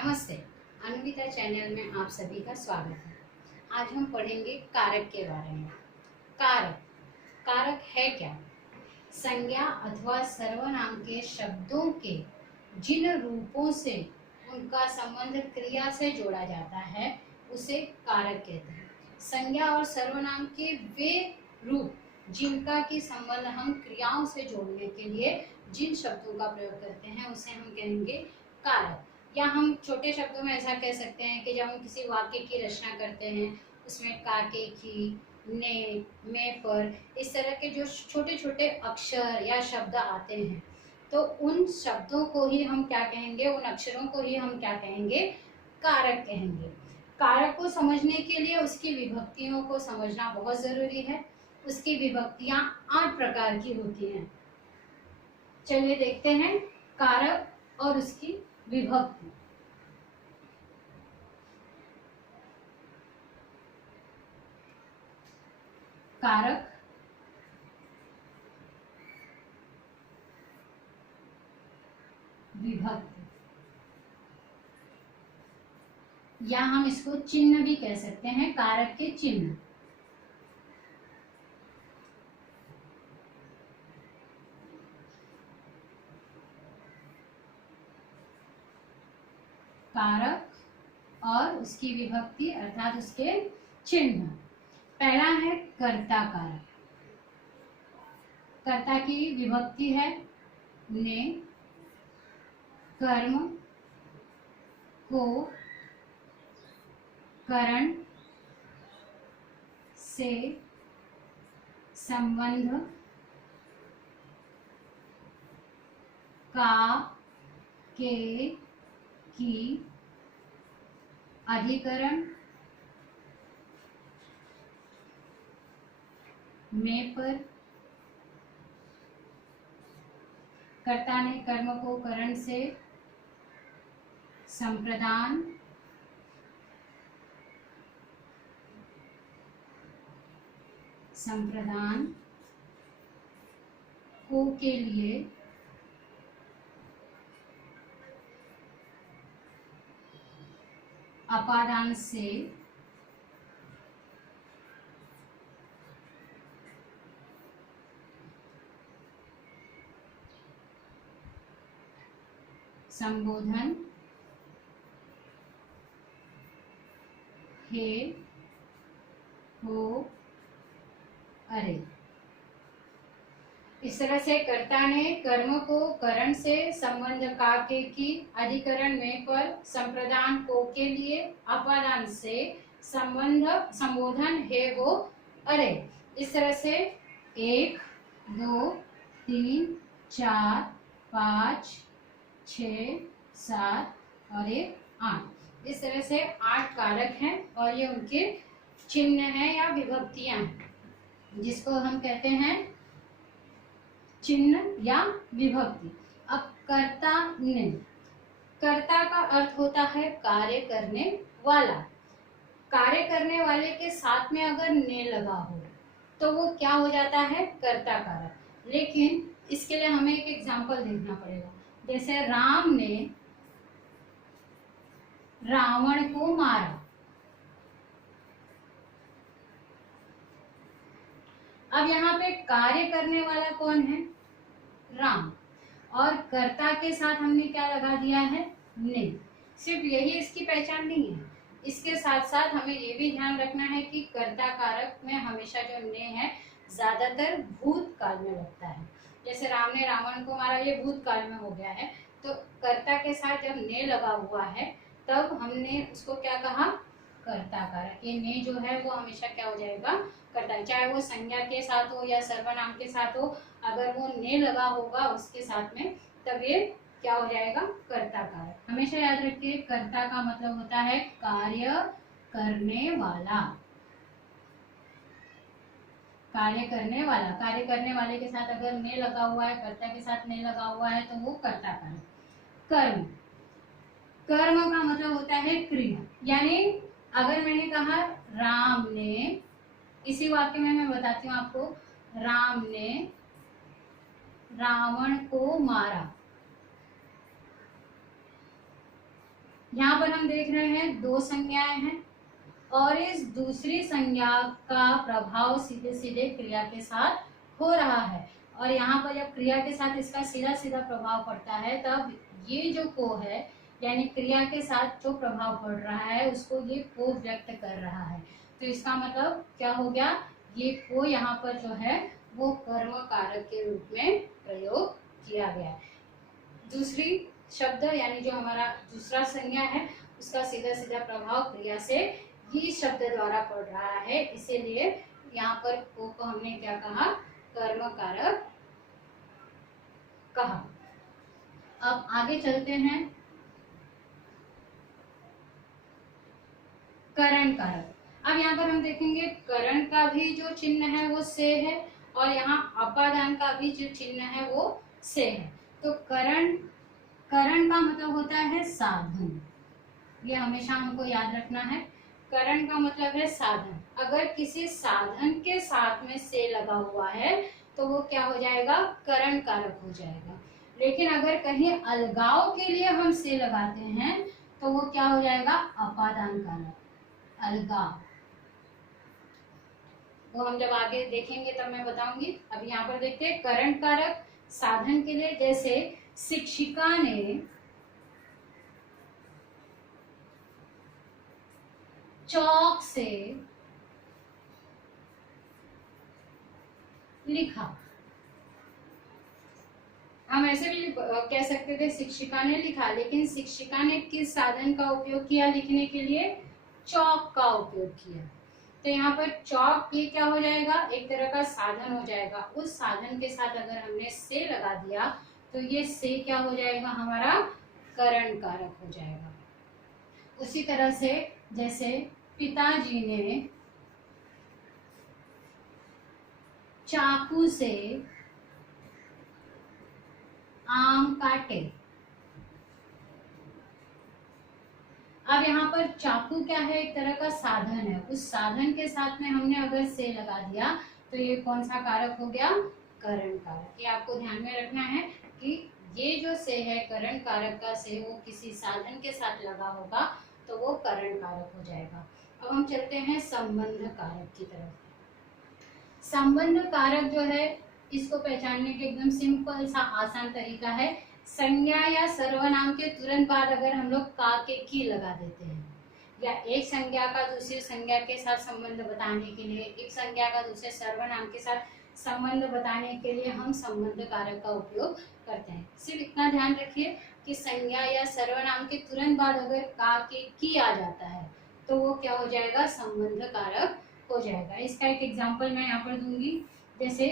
नमस्ते। अनुविता चैनल में आप सभी का स्वागत है। आज हम पढ़ेंगे कारक के बारे में। कारक कारक है क्या? संज्ञा अथवा सर्वनाम के शब्दों के जिन रूपों से उनका संबंध क्रिया से जोड़ा जाता है उसे कारक कहते हैं। संज्ञा और सर्वनाम के वे रूप जिनका की संबंध हम क्रियाओं से जोड़ने के लिए जिन शब्दों का प्रयोग करते हैं उसे हम कहेंगे कारक। या हम छोटे शब्दों में ऐसा कह सकते हैं कि जब हम किसी वाक्य की रचना करते हैं उसमें काके की, ने, में, पर, इस तरह के जो छोटे छोटे अक्षर या शब्द आते हैं तो उन शब्दों को ही हम क्या कहेंगे, उन अक्षरों को ही हम क्या कहेंगे, कारक कहेंगे। कारक को समझने के लिए उसकी विभक्तियों को समझना बहुत जरूरी है। उसकी विभक्तियां 8 प्रकार की होती हैं। चलिए देखते हैं कारक और उसकी विभक्ति। कारक, विभक्ति, या हम इसको चिन्ह भी कह सकते हैं, कारक के चिन्ह। कारक और उसकी विभक्ति अर्थात उसके चिन्ह। पहला है कर्ता कारक। कर्ता की विभक्ति है ने, कर्म को करण से संबंध का, के, की, अधिकरण में, पर। कर्ता ने कर्म को करण से संप्रदान, को के लिए अपादान से संबोधन, हे, हो, अरे। इस तरह से कर्ता ने कर्म को करण से संबंध का, के, की, अधिकरण में, पर, संप्रदान को के लिए अपादान से संबंध, संबोधन, हे, हो, अरे। इस तरह से 1, 2, 3, 4, 5, 6, 7 और 8। इस तरह से 8 कारक हैं और ये उनके चिन्ह हैं या विभक्तियां हैं जिसको हम कहते हैं चिन्ह या विभक्ति। अब कर्ता ने, कर्ता का अर्थ होता है कार्य करने वाला। कार्य करने वाले के साथ में अगर ने लगा हो तो वो क्या हो जाता है, कर्ता कारक। लेकिन इसके लिए हमें एक एग्जाम्पल देखना पड़ेगा। जैसे राम ने रावण को मारा। अब यहाँ पे कार्य करने वाला कौन है, राम, और कर्ता के साथ हमने क्या लगा दिया है, ने। सिर्फ यही इसकी पहचान नहीं है, इसके साथ साथ हमें ये भी ध्यान रखना है कि कर्ता कारक में हमेशा जो ने है ज्यादातर भूतकाल में लगता है। जैसे राम ने रावण को मारा, ये भूतकाल में हो गया है, तो कर्ता के साथ जब ने लगा हुआ है तब हमने उसको क्या कहा, कर्ता कारक। ये ने जो है वो हमेशा क्या हो जाएगा, कर्ता, चाहे वो संज्ञा के साथ हो या सर्वनाम के साथ हो, अगर वो ने लगा होगा उसके साथ में तब ये क्या हो जाएगा, कर्ता कारक। हमेशा याद रखिए कर्ता का मतलब होता है कार्य करने वाला। कार्य करने वाला, कार्य करने वाले के साथ अगर ने लगा हुआ है, कर्ता के साथ ने लगा हुआ है तो वो कर्ता कारक। कर्म, कर्म का मतलब होता है क्रिया। यानी अगर मैंने कहा राम ने, इसी वाक्य में मैं बताती हूँ आपको, राम ने रावण को मारा, यहाँ पर हम देख रहे हैं दो संज्ञाएं हैं और इस दूसरी संज्ञा का प्रभाव सीधे सीधे क्रिया के साथ हो रहा है, और यहाँ पर जब क्रिया के साथ इसका सीधा सीधा प्रभाव पड़ता है तब ये जो को है यानी क्रिया के साथ जो प्रभाव पड़ रहा है उसको ये को व्यक्त कर रहा है। तो इसका मतलब क्या हो गया, ये को यहाँ पर जो है वो कर्म कारक के रूप में प्रयोग किया गया है। दूसरी शब्द यानी जो हमारा दूसरा संज्ञा है उसका सीधा सीधा प्रभाव क्रिया से ही शब्द द्वारा पड़ रहा है, इसीलिए यहाँ पर को हमने क्या कहा, कर्म कारक कहा। अब आगे चलते हैं, करण कारक। अब यहाँ पर हम देखेंगे करण का भी जो चिन्ह है वो से है और यहाँ अपादान का भी जो चिन्ह है वो से है। तो करण का मतलब होता है साधन, ये हमेशा हमको याद रखना है। करण का मतलब है साधन। अगर किसी साधन के साथ में से लगा हुआ है तो वो क्या हो जाएगा, करण कारक हो जाएगा। लेकिन अगर कहीं अलगाव के लिए हम से लगाते हैं तो वो क्या हो जाएगा, अपादान कारक, अलगाव। वो हम जब आगे देखेंगे तब मैं बताऊंगी। अब यहाँ पर देखते हैं करण कारक साधन के लिए, जैसे शिक्षिका ने चौक से लिखा। हम ऐसे भी कह सकते थे शिक्षिका ने लिखा, लेकिन शिक्षिका ने किस साधन का उपयोग किया लिखने के लिए, चौक का उपयोग किया। तो यहाँ पर चौक ये क्या हो जाएगा, एक तरह का साधन हो जाएगा। उस साधन के साथ अगर हमने से लगा दिया तो ये से क्या हो जाएगा, हमारा करण कारक हो जाएगा। उसी तरह से जैसे पिताजी ने चाकू से आम काटे। अब यहाँ पर चाकू क्या है, एक तरह का साधन है। उस साधन के साथ में हमने अगर से लगा दिया तो ये कौन सा कारक हो गया, करण कारक। ये आपको ध्यान में रखना है कि ये जो से है करण कारक का से, वो किसी साधन के साथ लगा होगा तो वो करण कारक हो जाएगा। अब हम चलते हैं संबंध कारक की तरफ। संबंध कारक जो है इसको पहचानने के एकदम सिंपल सा आसान तरीका है। संज्ञा या सर्वनाम के तुरंत बाद अगर हम लोग का के की लगा देते हैं, या एक संज्ञा का दूसरी संज्ञा के साथ संबंध बताने के लिए, एक संज्ञा का दूसरे सर्वनाम के साथ संबंध बताने के लिए हम संबंध कारक का उपयोग करते हैं। सिर्फ इतना ध्यान रखिए कि संज्ञा या सर्वनाम के तुरंत बाद अगर का के की आ जाता है तो वो क्या हो जाएगा, संबंध कारक हो जाएगा। इसका एक एग्जाम्पल मैं यहाँ पर दूंगी, जैसे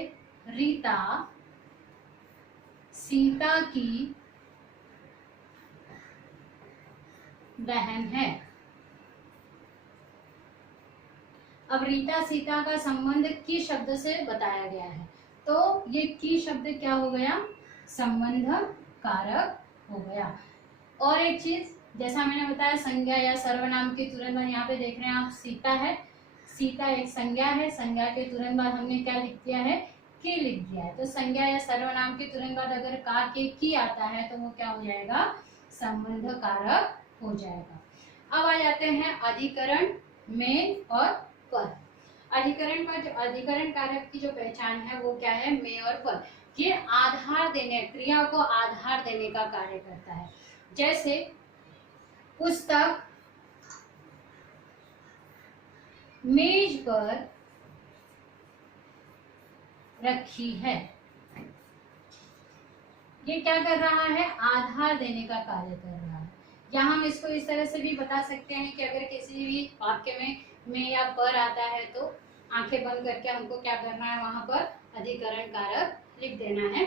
रीता सीता की बहन है। अब रीता सीता का संबंध की शब्द से बताया गया है, तो ये की शब्द क्या हो गया, संबंध कारक हो गया। और एक चीज, जैसा मैंने बताया संज्ञा या सर्वनाम के तुरंत बाद, यहाँ पे देख रहे हैं आप सीता है, सीता एक संज्ञा है, संज्ञा के तुरंत बाद हमने क्या लिख दिया है, की लिख दिया है। तो संज्ञा या सर्वनाम के तुरंत बाद अगर का के की आता है तो वो क्या हो जाएगा, संबंध कारक हो जाएगा। अब आ जाते हैं अधिकरण में और पर। अधिकरण पर अधिकरण कारक की जो पहचान है वो क्या है, में और पर। ये आधार देने, क्रिया को आधार देने का कार्य करता है। जैसे पुस्तक मेज पर रखी है, ये क्या कर रहा है, आधार देने का कार्य कर रहा है। या हम इसको इस तरह से भी बता सकते हैं कि अगर किसी भी वाक्य में या पर आता है तो आंखें बंद करके हमको क्या करना है, वहां पर अधिकरण कारक लिख देना है,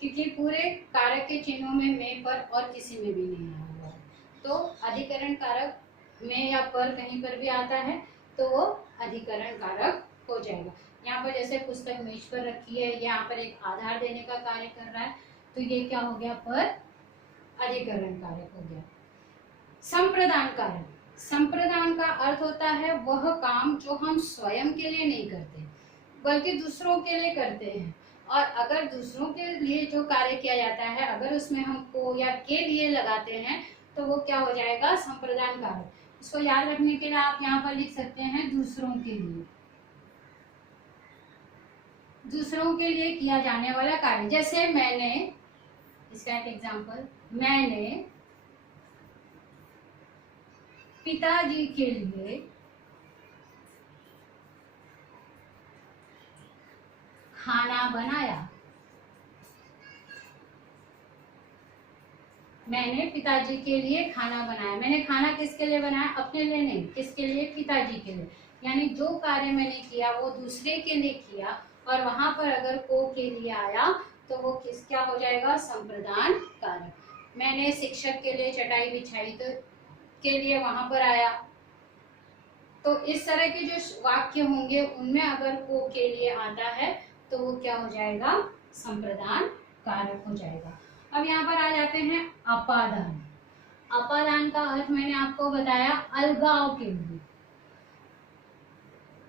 क्योंकि पूरे कारक के चिन्हों में पर और किसी में भी नहीं आया हुआ है। तो अधिकरण कारक में या पर कहीं पर भी आता है तो वो अधिकरण कारक हो जाएगा। यहाँ पर जैसे पुस्तक मेज पर रखी है, यहाँ पर एक आधार देने का कार्य कर रहा है, तो ये क्या हो गया, पर अधिकरण कारक हो गया। संप्रदान कारक, संप्रदान का अर्थ होता है वह काम जो हम स्वयं के लिए नहीं करते बल्कि दूसरों के लिए करते हैं। और अगर दूसरों के लिए जो कार्य किया जाता है अगर उसमें हम को या के लिए लगाते हैं तो वो क्या हो जाएगा, संप्रदान कारक। इसको याद रखने के लिए आप यहाँ पर लिख सकते हैं दूसरों के लिए, दूसरों के लिए किया जाने वाला कार्य। जैसे मैंने, इसका एक एग्जांपल, मैंने पिताजी के लिए खाना बनाया। मैंने पिताजी के लिए खाना बनाया। मैंने खाना किसके लिए बनाया, अपने लिए नहीं, किसके लिए, पिताजी के लिए। यानी जो कार्य मैंने किया वो दूसरे के लिए किया, और वहां पर अगर को के लिए आया तो वो किस क्या हो जाएगा, संप्रदान कारक। मैंने शिक्षक के लिए चटाई बिछाई, तो के लिए वहां पर आया। तो इस तरह के जो वाक्य होंगे उनमें अगर को के लिए आता है तो वो क्या हो जाएगा, संप्रदान कारक हो जाएगा। अब यहाँ पर आ जाते हैं अपादान। अपादान का अर्थ मैंने आपको बताया, अलगाव के लिए।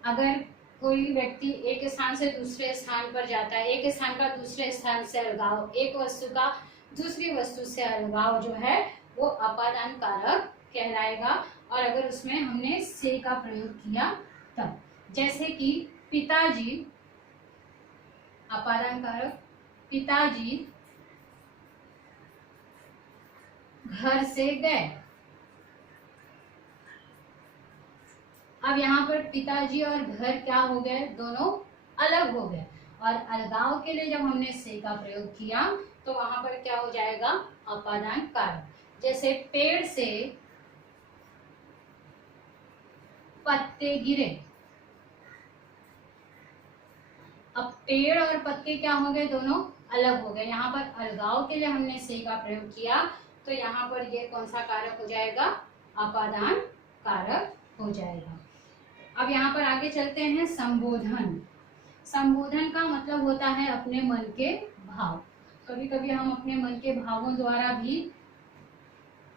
अगर कोई व्यक्ति एक स्थान से दूसरे स्थान पर जाता है, एक स्थान का दूसरे स्थान से अलगाव, एक वस्तु का दूसरी वस्तु से अलगाव जो है वो अपादान कारक कहलाएगा। और अगर उसमें हमने से का प्रयोग किया तब, जैसे कि पिताजी, अपादान कारक, पिताजी घर से गए। अब यहाँ पर पिताजी और घर क्या हो गए, दोनों अलग हो गए। और अलगाव के लिए जब हमने से का प्रयोग किया तो वहां पर क्या हो जाएगा, अपादान कारक। जैसे पेड़ से पत्ते गिरे। अब पेड़ और पत्ते क्या हो गए, दोनों अलग हो गए। यहाँ पर अलगाव के लिए हमने से का प्रयोग किया तो यहाँ पर ये कौन सा कारक हो जाएगा, अपादान कारक हो जाएगा। अब यहाँ पर आगे चलते हैं संबोधन। संबोधन का मतलब होता है अपने मन के भाव। कभी कभी हम अपने मन के भावों द्वारा भी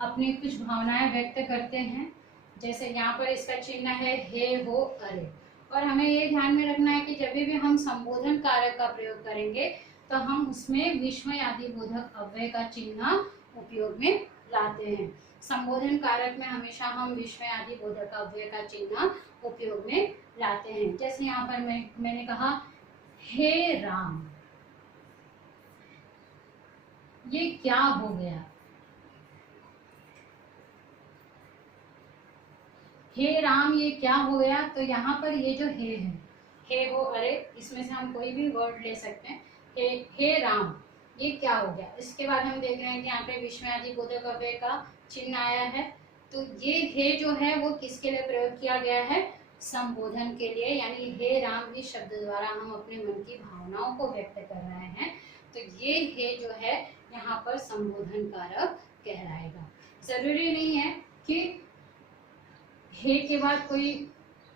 अपनी कुछ भावनाएं व्यक्त करते हैं। जैसे यहाँ पर इसका चिन्ह है हे, हो, अरे। और हमें ये ध्यान में रखना है कि जब भी हम संबोधन कारक का प्रयोग करेंगे तो हम उसमें विस्मय आदि बोधक अव्यय का चिन्ह उपयोग में लाते हैं। संबोधन कारक में हमेशा हम विस्मय आदि बोधक अव्यय का चिन्ह उपयोग में लाते हैं। जैसे यहाँ पर मैंने कहा हे राम, ये क्या हो गया। हे राम, ये क्या हो गया। तो यहाँ पर ये जो हे है, हे, हो, अरे, इसमें से हम कोई भी वर्ड ले सकते हैं। हे राम, ये क्या हो गया। इसके बाद हम देख रहे हैं कि यहाँ पे विस्मय आदि बोधक अव्यय का चिन्ह आया है। तो ये हे जो है वो किसके लिए प्रयोग किया गया है, संबोधन के लिए। यानी हे राम इस शब्द द्वारा हम अपने मन की भावनाओं को व्यक्त कर रहे हैं। तो ये हे जो है यहाँ पर संबोधन कारक कहलाएगा। जरूरी नहीं है कि हे के बाद कोई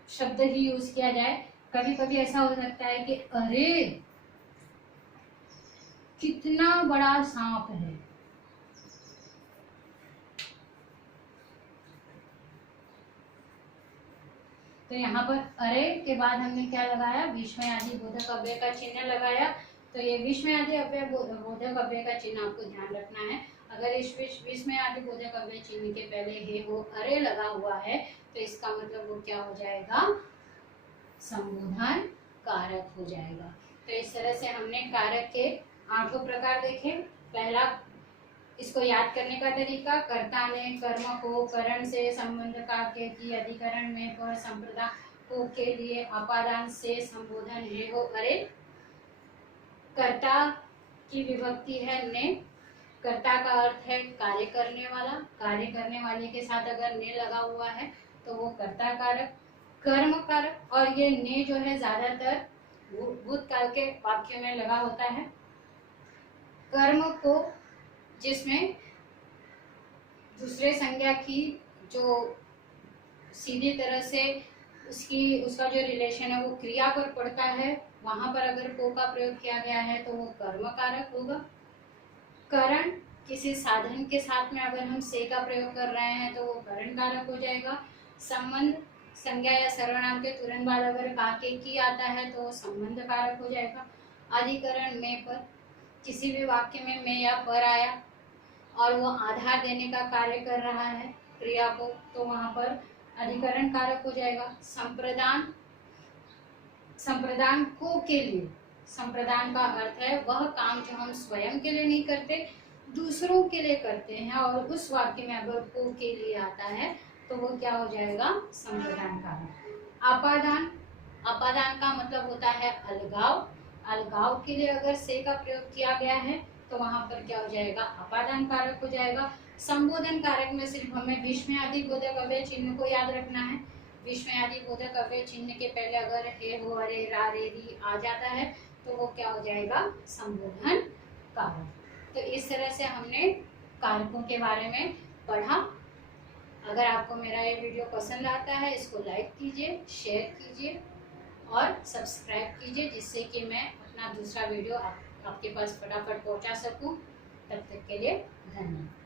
शब्द ही यूज किया जाए। कभी कभी ऐसा हो सकता है कि अरे कितना बड़ा सांप है। तो यहाँ पर अरे के बाद हमने क्या लगाया, विस्मय आदि बोधक अव्यय का चिन्ह लगाया। तो ये विस्मय आदि अव्यय बोधक अव्यय का चिन्ह आपको ध्यान रखना है। अगर इस विस्मय आदि बोधक अव्यय चिन्ह के पहले हे, हो, अरे लगा हुआ है तो इसका मतलब वो क्या हो जाएगा, संबोधन कारक हो जाएगा। तो इस तरह से हमने कारक के 8 प्रकार देखे। पहला, इसको याद करने का तरीका, कर्ता ने कर्म को करण से संबंध का के की अधिकरण में पर संप्रदा को के लिए अपादान से संबोधन हे, हो, अरे। कर्ता की विभक्ति है ने। कर्ता का अर्थ है कार्य करने वाला। कार्य करने वाले के साथ अगर ने लगा हुआ है तो वो कर्ता कारक, कर्म कारक। और ये ने जो है ज्यादातर भूतकाल के वाक्यों में लगा होता है। कर्म को जिसमें दूसरे संज्ञा की जो सीधी तरह से उसका जो रिलेशन है वो क्रिया पर पड़ता है, वहां पर अगर को का प्रयोग किया गया है तो वो कर्म कारक होगा। करण, किसी साधन के साथ में अगर हम से का प्रयोग कर रहे हैं तो वो करण कारक हो जाएगा। संबंध, संज्ञा या सर्वनाम के तुरंत बाद अगर का के की आता है तो वो संबंध कारक हो जाएगा। अधिकरण में पर, किसी भी वाक्य में या पर आया और वो आधार देने का कार्य कर रहा है क्रिया को, तो वहां पर अधिकरण कारक हो जाएगा। संप्रदान, संप्रदान को के लिए, संप्रदान का अर्थ है वह काम जो हम स्वयं के लिए नहीं करते, दूसरों के लिए करते हैं, और उस वाक्य में अगर को के लिए आता है तो वो क्या हो जाएगा, संप्रदान कारक। आपादान, अपादान का मतलब होता है अलगाव, अलगाव के लिए अगर से का प्रयोग किया गया है तो वहां पर क्या हो जाएगा, अपादान कारक हो जाएगा। संबोधन कारक में सिर्फ हमें विस्मयादि बोधक अव्यय चिन्ह को याद रखना है। विस्मयादि बोधक अव्यय चिन्ह के पहले अगर हे हो अरे रा रे री आ जाता है तो वो क्या हो जाएगा, संबोधन कारक। तो इस तरह से हमने कारकों के बारे में पढ़ा। अगर आपको मेरा ये वीडियो पसंद आता है, इसको लाइक कीजिए, शेयर कीजिए और सब्सक्राइब कीजिए, जिससे कि मैं अपना दूसरा वीडियो आपके पास फटाफट पहुंचा सकूं। तब तक के लिए धन्यवाद।